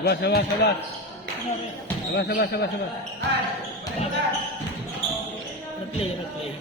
Abas, abas, abas. Abas, abas, abas, abas. Replay, replay.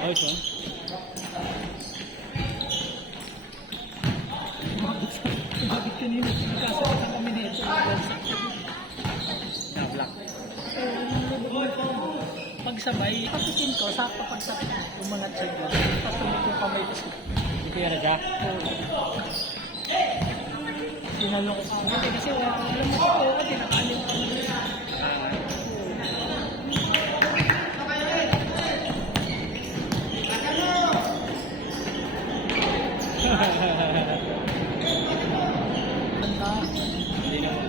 Ayos, oh. Bakit kanina? Nagkasakit kami dito. Na-block. Pagsabay, pagkikin ko, sakto pagsabay, umangat siya dyan. Patumit yung kamay ko siya. Hindi kaya na siya? Sinalo ko sa kamay kasi wala ko alam mo ko, tinakalim ko naman. Hindi naman.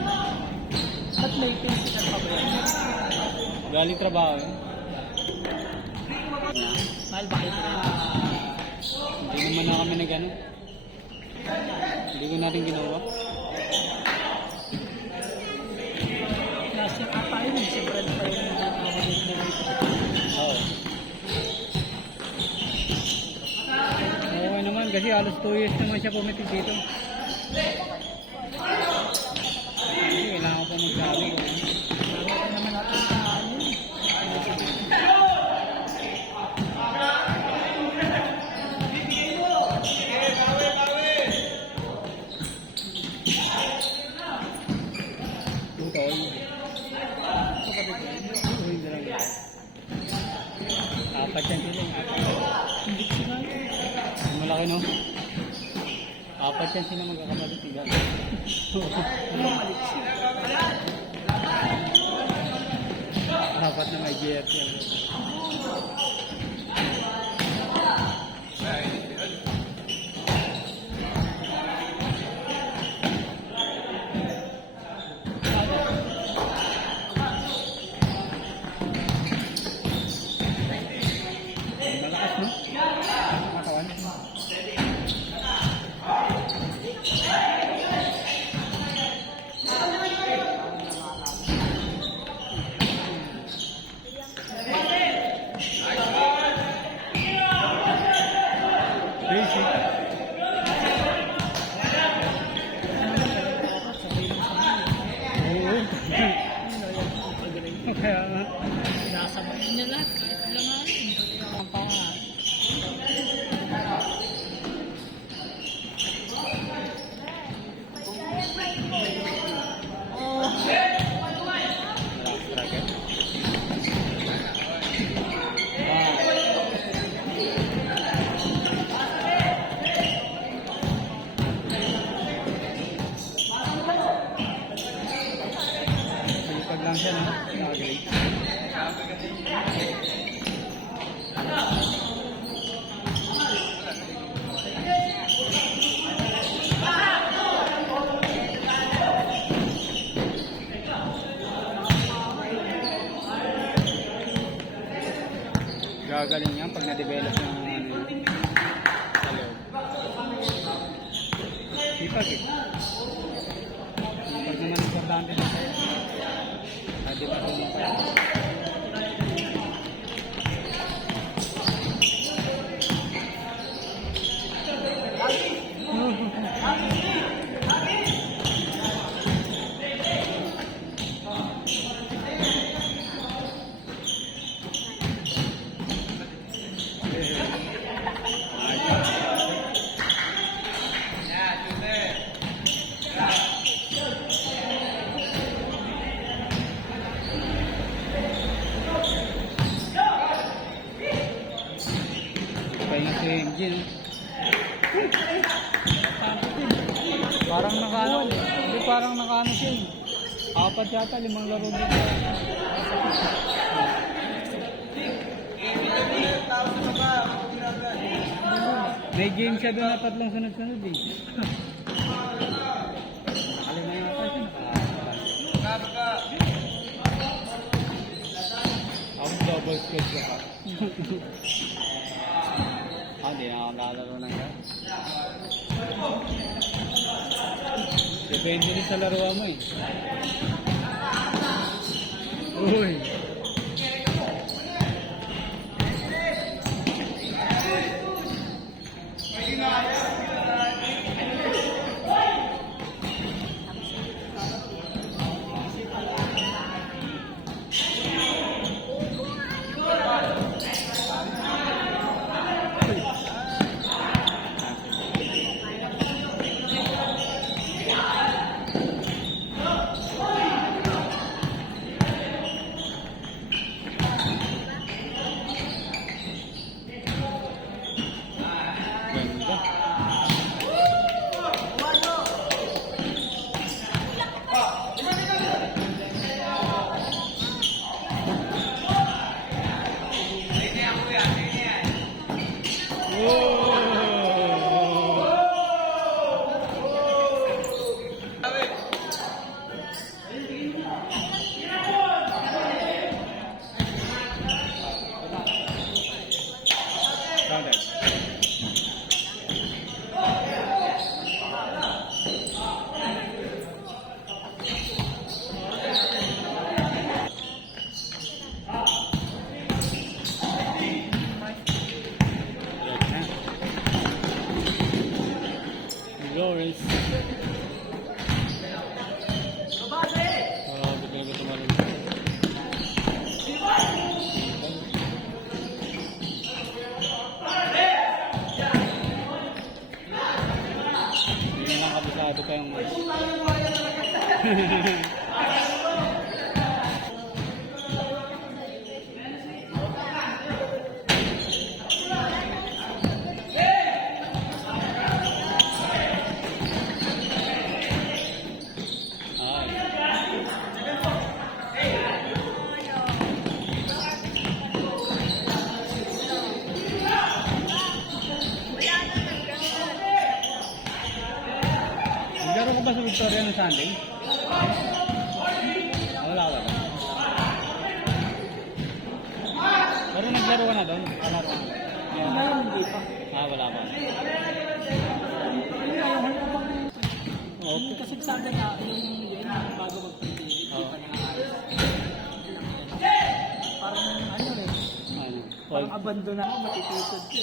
Ba't may pinsikan pa ba yan? Galing trabaho eh. Mahal ba kayo? Hindi naman na kami nag-ano. Hindi ko natin ginawa. Last year ata yun, si Brad pa yun yung nakabalik na rito. Oo. Okay naman kasi halos 2 years naman siya pumitig dito. Kasi kailangan ko pa magsabi ko. Marami naman natin sa ano. Tutol. Uy, dalaga. Apat yan sila. Hindi ko sila. Ang malaki no? Apat yan sila magkakamalit. Malik siya. Apat na may GF yan. Malakas no? Makawan. Basic. Oo. Kaya nga. Sinasabay niya lahat. Alam nga rin. Ang pangalan. Silipag lang siya, no? Nakagaling. Gagaling yan pag na-develop ng ano yun, sa loob. Sipag eh. Sipag naman importante na sa'yo. Hindi ba ito pa yan? Pahinga si MG, no? Parang nakaano, hindi parang nakaano siya eh. 4 yata, 5 laro dito. May game siya doon na tatlong sunod-sunod eh. Nakalima yata siya. Ako double squad ka pa. Di na ako lalaro ng yan. Depende rin sa laruan mo eh. Uy! Ganda. Lawrence. Betul betul malam. Ini lang kabisado pa yung mas. Naglaro ka ba sa Victoria ng Sunday? Wala ka ba? Pero naglaro ka na doon? Naglaro ka na? Ngayon, hindi pa. Wala pa. Yung kasagsaga na, yung bago magpili, hindi pa niya ayos. Parang ano rin, Ano? parang abandon na ako, matitutod ko.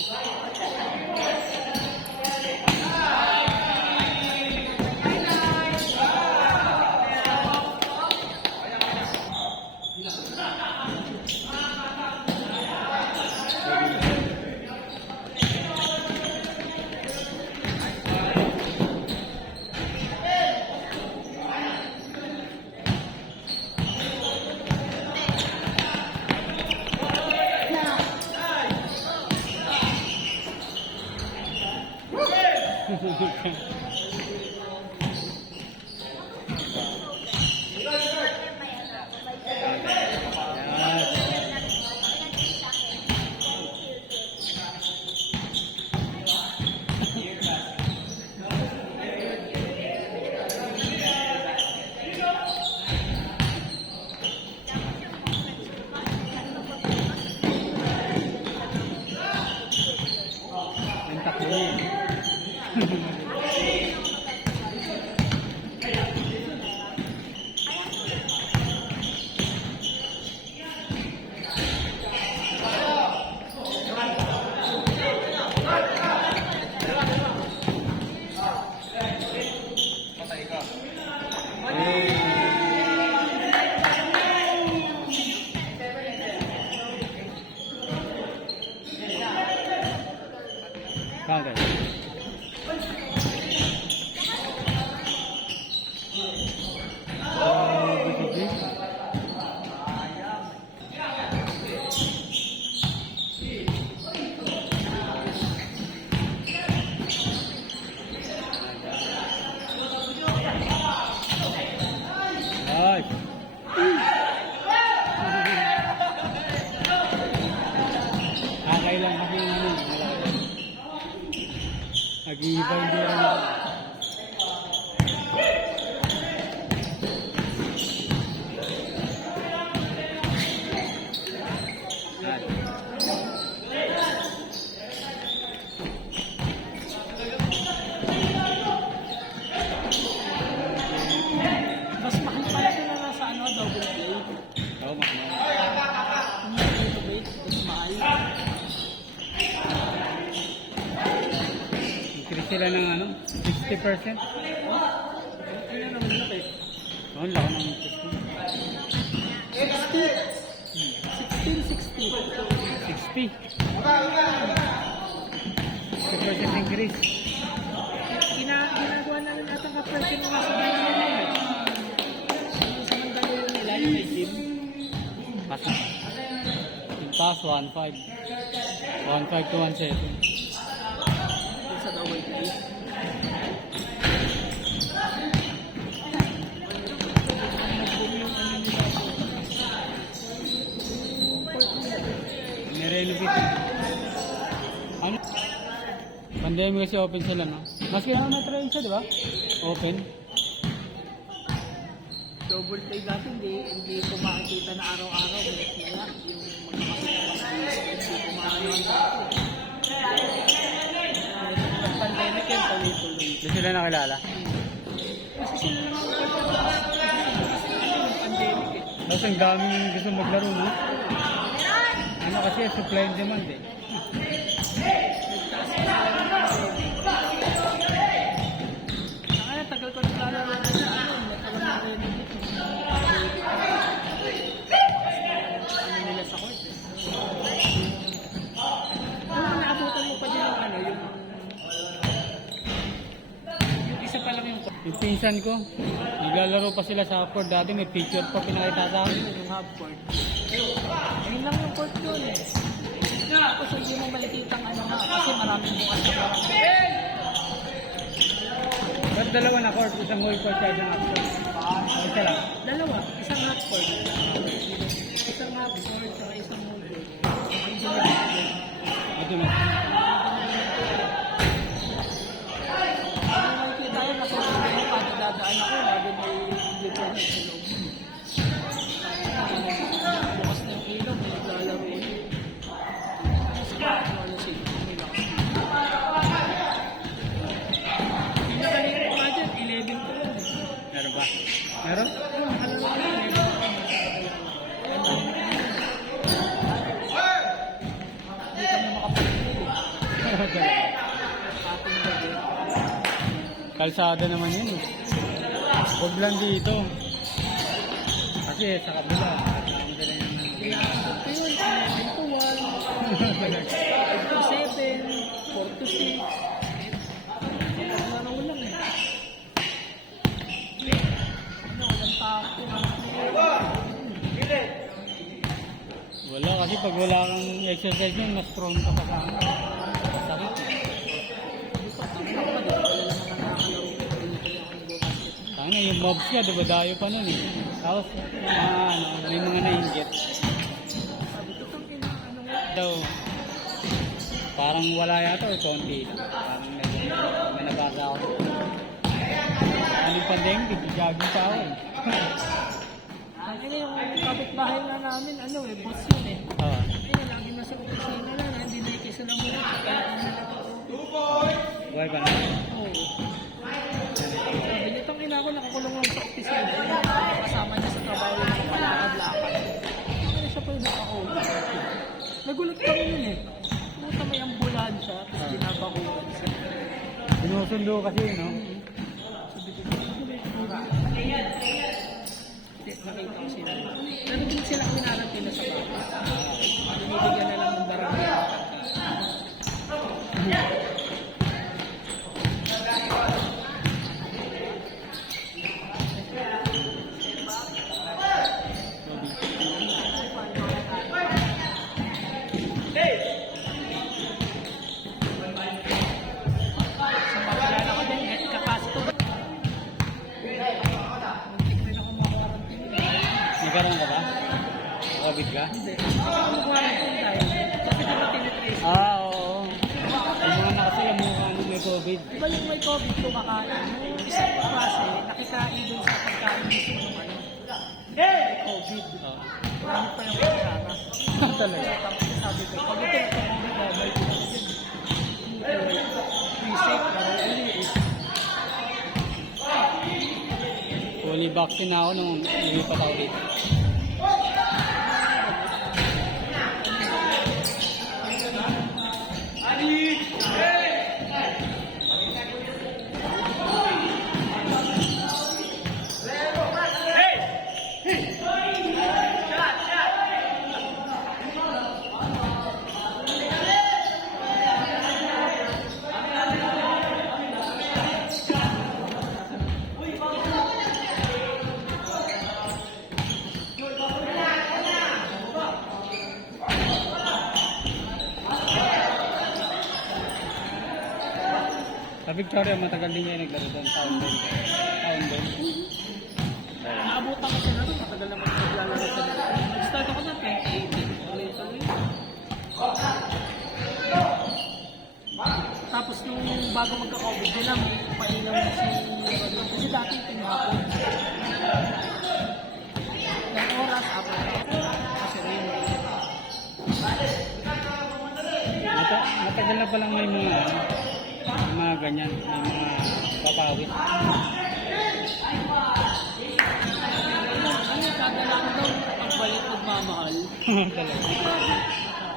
Yung takbo niya. Counter. Ay. Kakay lang kasi yung ano, malaki. Nag-iiba yung bira nila. Mas mahal pala sila na sa ano, double play. Oo, mahal. Hindi ito bait, mas mahal. Increase sila ng ano, 60%. Ano naman yun eh? Oo, ang laki ng increase ko. 16, 60. 60. 60% increase. Ginagawa namin atang ka-presyo ng mga sabay nila eh. Yung sa Mandaluyong nila, yung may gym. Mas yung taas, 1.5. 1.5 to 1.7. Yung sa double play. Nirenovate. Ano? Pandemic kasi open sila, no? Maski naman may train siya, di ba? Open. Double play dati, hindi ko makikita na araw-araw. Maya, yung magkakasama hindi ko makikita. Pandemic yan, tuloy-tuloy. Hindi sila nakilala. Kasi sila lang ang pandemic eh. Tapos ang daming gusto maglaro, no? Ano kasi, supply and demand, eh. Ang tagal ko naglalaro na sa ano, nagkaroon na rin dito. Ano nila sa court eh. Kung naabutan mo pa din yung ano, yung isa pa lang yung court. Yung pinsan ko, naglalaro pa sila sa court dati, may picture pa pinakita sa akin. Yung half court. Ayun lang yung court yun eh. Tapos hindi mo malikitang ano nga, kasi maraming bukas na parang. Ba't dalawa na court? Isang whole court siya yung court. Isa lang. Dalawa, isang half court. Isang half court, saka isang whole court. Ito na. Nakikita yun ako, pag dadaan ako, lagi may lipunan sa loob. Bukas na yung ilaw, may naglalaro yun. Ano siya, may lakas. Pinakalit ko nga dyan, 11 ko lang. Meron ba? Meron? Nakalaro ko lang, 11 ko lang. Hindi kami makapagpili. Ating gabi. Kalsada naman yun, eh. Huwag lang dito. Kasi sa kabila, ang dala yun ng Kailangan ko yun, 11 to 1, 5 to 7, 4 to 6. Laro lang eh. Ano, walang tako. Wala, kasi pag wala kang exercise yun, mas prone ka pa sa ano. Sakit. Hindi pa, tama ako, di ba? Wala lang naman nakakalaro. Tanga, yung mobs ka, diba dayo pa nun, eh. Tapos, ano, may mga na-injet. Sabi ko, itong ano nga. Daw, parang wala yata o konti lang. Parang may nabasa ako. Ano yung pandemic, jogging pa ako, eh. Ano yung kapitbahay nga namin, ano eh, boss yun eh. Oo. Ayun, lagi nasa opisina na, hindi na ikisa lang muna. Kaya kung nila Buhay pa na. oo. Sabi niya, itong ina ko, nakakulong lang sa opisina. Kasama niya sa trabaho yung palakad-lakad. Ano siya pa yung naka-hold. Nagulat kami yun eh. Puta may ambulansya, tapos binabakulan siya. Sinusundo kasi, no? Sabi ko, nakita ko sila. Pero din sila pinarating na sa baba. Binibigyan na lang ng barangay. Sa makilala ko din, kakasto ba? Muntik rin ako makakarantine. Nagkaroon ka ba? Covid ka? Hindi. Ako makakarantine dahil. Kasi naman tinitrace. Oo. Yung mga nakasalamuhan ng may COVID COVID. Di ba yung may COVID kumakain? Yung isang klase, nakikain dun sa pagkain mismo ng ano. May COVID. Oo. Marami pa yung kasama. Talaga. Tapos sabi ko, pag ito yung COVID na may COVID. Reset na Fully vaccine na ako nung lumipat ako dito. Sa Victoria, matagal din kayo naglaro doon. Taon din. Taon din. Naabutan ko siya na rin, matagal naman naglalaro sa nila. Nag-start ako na 2018. Tuloy-tuloy. Tapos nung bago magka-COVID, din lang, pailaw na si kasi dati tinapon. Ilang oras, apat na kasi rin. Matagal na palang may mga ganyan, may mga papawit. Ano, kada lockdown, pagbalik magmamahal. Talaga.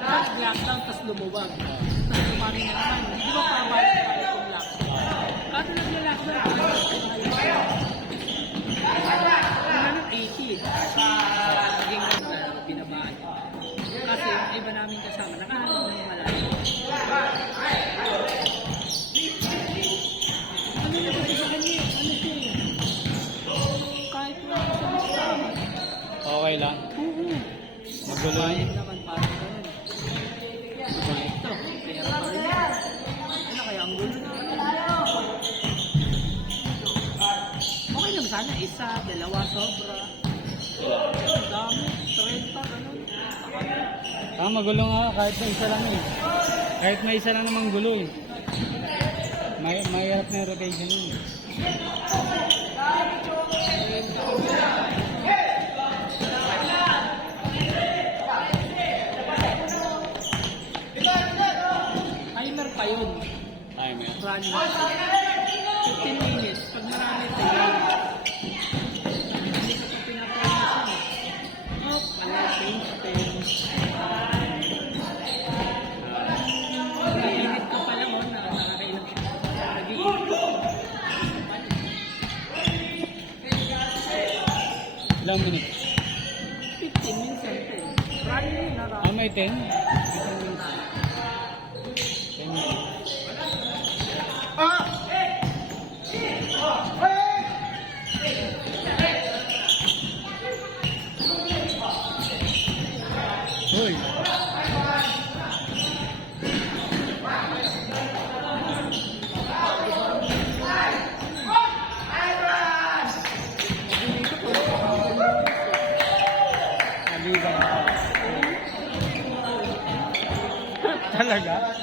Tapos lockdown, tapos lumubag. Tapos kumani na naman. Hindi ba pabalik tayo kung lockdown? Kada nagla-lockdown, ano 80. Naging binabaan. Kasi yung iba namin kasama, nakahanap ng malayo. Ano na ba sa kanya? Ano siya eh? Kahit wala sa listahan. Okay lang. Oo. Magulo Bayad yun. naman parang ganun. Ito, kaya pa rin yan. Ano kaya ang gulo na okay naman sana, isa, dalawa, sobra. Ang dami, 30, ganun. Magulo nga kahit may isa lang eh. Kahit may isa lang namang gulo eh. Mahirap na yung rotation yun. Timer pa yun. Timer. Running. 15 minutes. Pag marami tayo. Hindi ka pa pinapromotion. Oh, wala. Change. Nag-init ka pa lang, oh, nakakailang siya. Nag-iinit. Ilang minutes? 15 minutes. Running yun, running. May 10? 10 minutes. Hoy! Talaga?